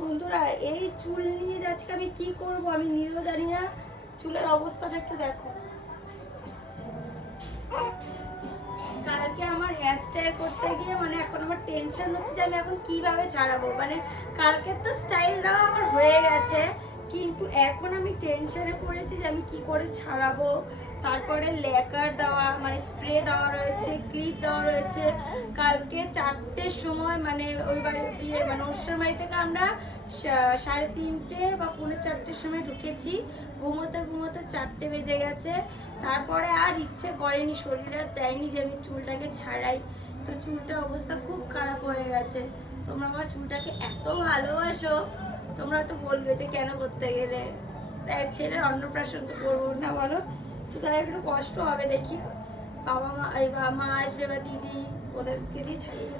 বন্ধুরা এই চুল নিয়ে আজকে আমি কি করব আমি নিজেও জানি না। চুলের অবস্থাটা একটু দেখো। কালকে আমার হেয়ার স্টাইল করতে গিয়ে মানে এখন আমার টেনশন হচ্ছে যে আমি এখন কিভাবে ছাড়াবো। মানে কালকে তো স্টাইল দেওয়া আমার হয়ে গেছে, কিন্তু এখন আমি টেনশনে পড়েছি যে আমি কি করে ছাড়াবো। তারপরে লেকার দেওয়া মানে স্প্রে দেওয়া রয়েছে, ক্লিপ দেওয়া রয়েছে। কালকে 4টের সময় মানে ওই বাড়ি বিয়ে মানে অনুষ্ঠান বাড়ি থেকে আমরা 3:30 বা 4:45 সময় ঢুকেছি। ঘুমোতে ঘুমোতে 4টে বেজে গেছে। তারপরে আর ইচ্ছে করেনি, শরীর আর দেয়নি যে আমি চুলটাকে ছাড়াই। তো চুলটার অবস্থা খুব খারাপ হয়ে গেছে। তোমরা আমার চুলটাকে এত ভালোবাসো, তোমরা তো বলবে যে কেন করতে গেলে। তাই ছেলের অন্নপ্রাশন তো করবো না বলো, তো তাহলে একটু কষ্ট হবে। দেখি বাবা মা মা আসবে বা দিদি, ওদেরকে দিয়ে ছাড়িয়ে